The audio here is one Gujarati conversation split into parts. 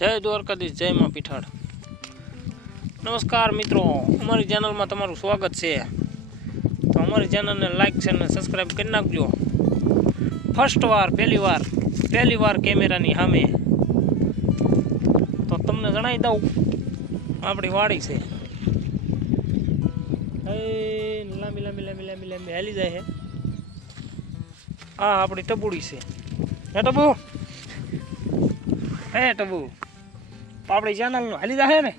જય દ્વારકાધીશ, જય માં પીઠાડ। નમસ્કાર મિત્રો, અમારી ચેનલમાં તમારું સ્વાગત છે। તો અમારી ચેનલને લાઈક છે અને સબસ્ક્રાઈબ કરી નાખજો। પહેલી વાર કેમેરાની સામે તો તમને જણાવી દઉં, આપણી વાડી છે લાંબી લાંબી લાંબી લાંબી લાંબી હાલી જાય છે। આ આપણી ટબુડી છે। હે ટબુ, હે ટબુ, આપણી ચેનલનું હાલી જાહે ને,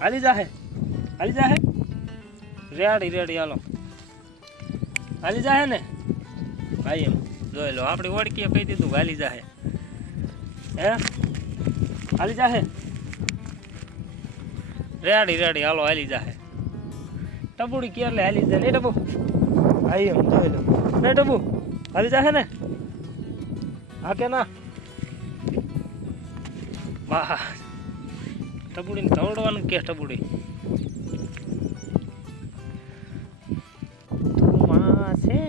હાલી જાહે રેડી રેડી, હાલો હાલી જાહે ને ભાઈ, એમ જોઈ લો, આપણી ઓળખીએ કહી દીધું હાલી જાહે। હે હાલી જાહે રેડી રેડી, હાલો હાલી જાહે। ટબુડી ક્યારે હાલી જાય ને ટબુ, ભાઈ એમ જોઈ લો ને ટબુ, હાલી જાહે ને, હા કે ના? વાહ, ટબુડીને ધવડવાનું કે ટબુડી છે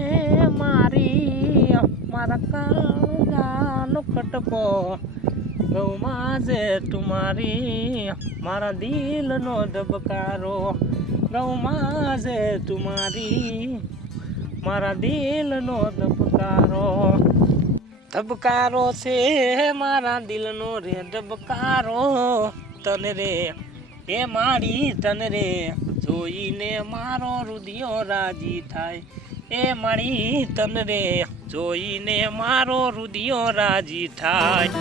મારી, મારા કાળજાનો કટકો ગૌમાં છે તુમારી, મારા દિલનો ધબકારો ગૌમાં છે તુમારી, મારા દિલનો ધબકારો ધબકારો છે મારા દિલનો રે ધબકારો, તને રે એ મારી તને રે જોઈને મારો રુધિયો રાજી થાય, એ મારી તને રે જોઈને મારો રુધિયો રાજી થાય।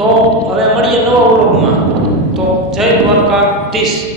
તો હવે મળીએ નવા વ્લોગમાં। તો જય દ્વારકાધીશ।